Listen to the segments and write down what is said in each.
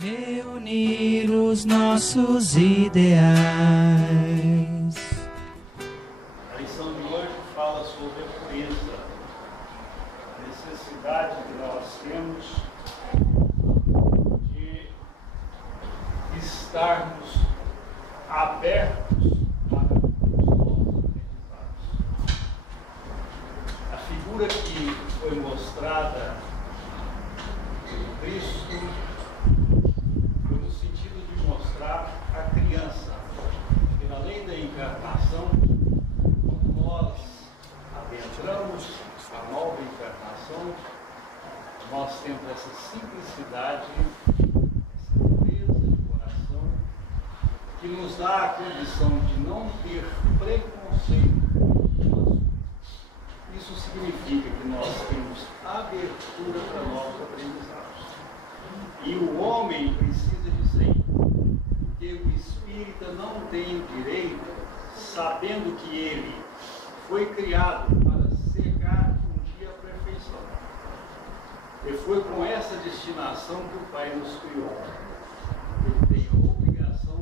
reunir os nossos ideais. A lição de hoje fala sobre a pureza, a necessidade que nós temos de estarmos abertos para os novos aprendizados. A figura que foi mostrada pelo Cristo foi no sentido de mostrar a criança, que na lei da encarnação, quando nós adentramos a nova encarnação, nós temos essa simplicidade, essa pureza de coração, que nos dá a condição de não ter preconceito com as coisas. Isso significa que nós temos abertura para novos aprendizados. E o homem precisa de sempre, porque o espírita não tem o direito, sabendo que ele foi criado para chegar um dia à perfeição. E foi com essa destinação que o Pai nos criou. Ele tem a obrigação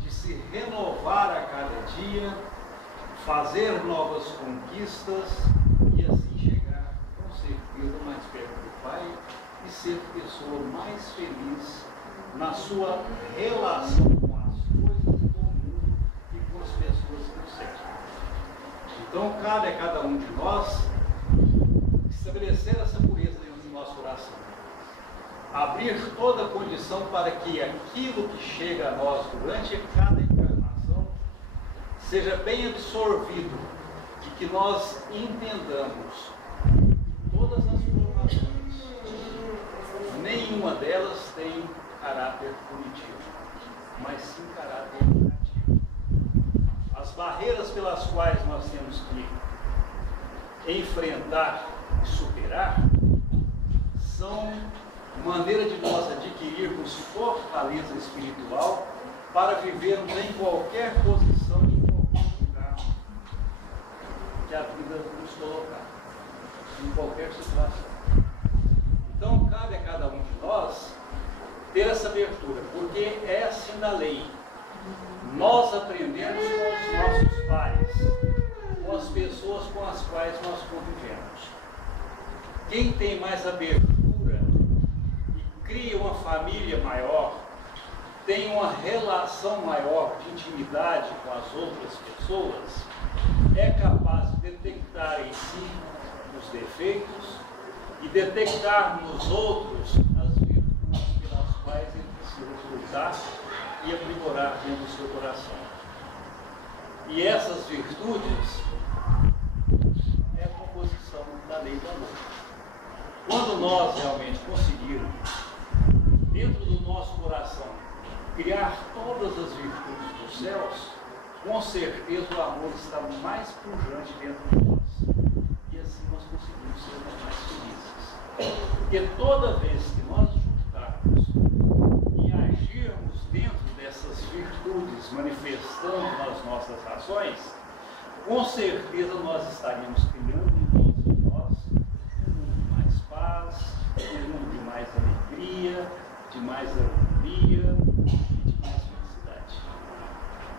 de se renovar a cada dia, fazer novas conquistas e assim chegar com certeza mais perto do Pai e ser pessoa mais feliz na sua relação com as coisas do mundo e com as pessoas do céu. Então cabe a cada um de nós estabelecer essa pureza dentro do nosso coração, abrir toda a condição para que aquilo que chega a nós durante cada encarnação seja bem absorvido e que nós entendamos todas as formações. Nenhuma delas tem caráter punitivo, mas sim caráter educativo. As barreiras pelas quais nós temos que enfrentar e superar são maneira de nós adquirirmos fortaleza espiritual para vivermos em qualquer posição, em qualquer lugar que a vida nos colocar, em qualquer situação. Então cabe a cada um de nós ter essa abertura, porque é assim da lei. Nós aprendemos com os nossos pais, com as pessoas com as quais nós convivemos. Quem tem mais abertura e cria uma família maior, tem uma relação maior de intimidade com as outras pessoas, é capaz de detectar em si os defeitos e detectar nos outros as virtudes pelas quais ele precisa lutar e aprimorar dentro do seu coração. E essas virtudes é a composição da lei do amor. Quando nós realmente conseguirmos, dentro do nosso coração, criar todas as virtudes dos céus, com certeza o amor está mais pujante dentro de nós. E assim nós conseguimos ser mais felizes. Porque toda vez que nós juntarmos e agirmos dentro dessas virtudes, manifestando nas nossas ações, com certeza nós estaríamos criando em nós um mundo de mais paz, um mundo de mais alegria, de mais harmonia e de mais felicidade.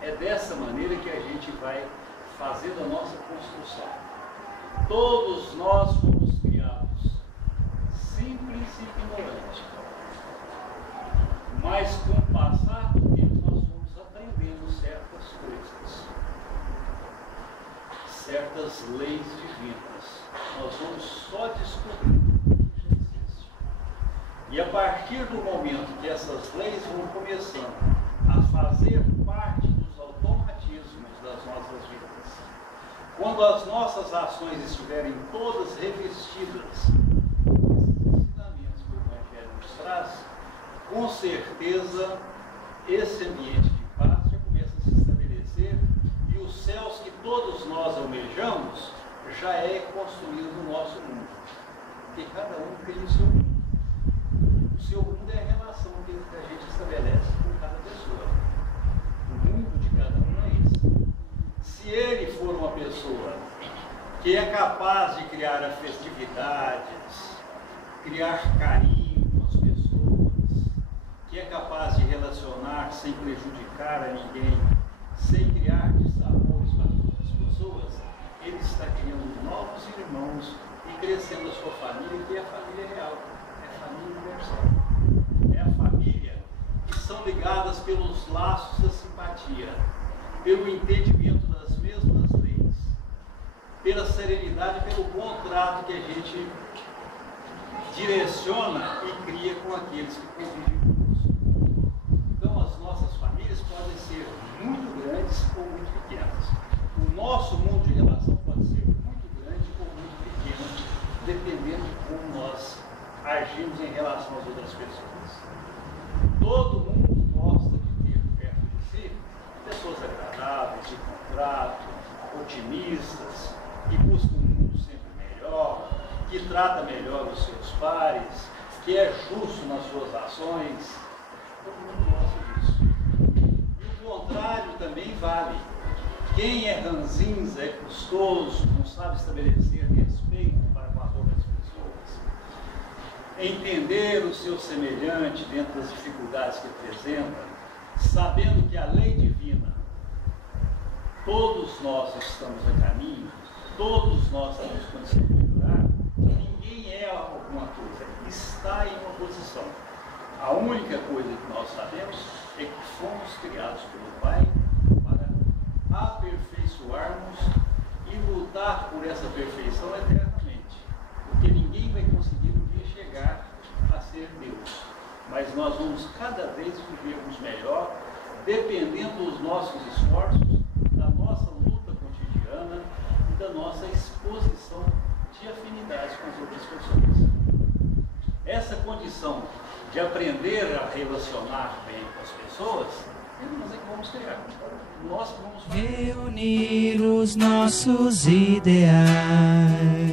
É dessa maneira que a gente vai fazendo a nossa construção. Todos nós fomos criados simples e ignorantes, mas com o passar do tempo nós vamos aprendendo certas coisas, certas leis divinas. Nós vamos só descobrindo o que já existe. E a partir do momento que essas leis vão começando a fazer parte dos automatismos das nossas vidas, quando as nossas ações estiverem todas revestidas desses ensinamentos que o Evangelho nos traz, com certeza esse ambiente de paz já começa a se estabelecer e os céus que todos nós almejamos já é construído no nosso mundo. Porque cada um tem o seu mundo. O seu mundo é a relação que a gente estabelece com cada pessoa. O mundo de cada um é esse. Se ele for uma pessoa que é capaz de criar festividades, criar carinho com as pessoas, que é sem prejudicar a ninguém, sem criar dissabores para todas as pessoas, ele está criando novos irmãos e crescendo a sua família, que é a família real, é a família universal. É a família que são ligadas pelos laços da simpatia, pelo entendimento das mesmas leis, pela serenidade, pelo contrato que a gente direciona e cria com aqueles que convivem conosco. Então as nossas famílias podem ser muito grandes ou muito pequenas. O nosso mundo de relação pode ser muito grande ou muito pequeno, dependendo de como nós agimos em relação às outras pessoas. Todo mundo gosta de ter perto de si pessoas agradáveis, de contrato, otimistas, que buscam um mundo sempre melhor, que trata melhor os seus pares, que é justo nas suas ações. Todo mundo gosta disso. E o contrário também vale. Quem é ranzinza, é custoso, não sabe estabelecer respeito para com as outras pessoas, entender o seu semelhante dentro das dificuldades que apresenta, sabendo que a lei divina, todos nós estamos a caminho, todos nós temos condição de melhorar, ninguém é alguma coisa, está em uma posição. A única coisa que nós sabemos é que fomos criados pelo Pai para aperfeiçoarmos e lutar por essa perfeição eternamente. Porque ninguém vai conseguir um dia chegar a ser Deus. Mas nós vamos cada vez vivermos melhor, dependendo dos nossos esforços, da nossa luta cotidiana e da nossa exposição de afinidade com as outras pessoas. Essa condição de aprender a relacionar bem com as pessoas, nós é que vamos criar. Nós vamos reunir os nossos ideais.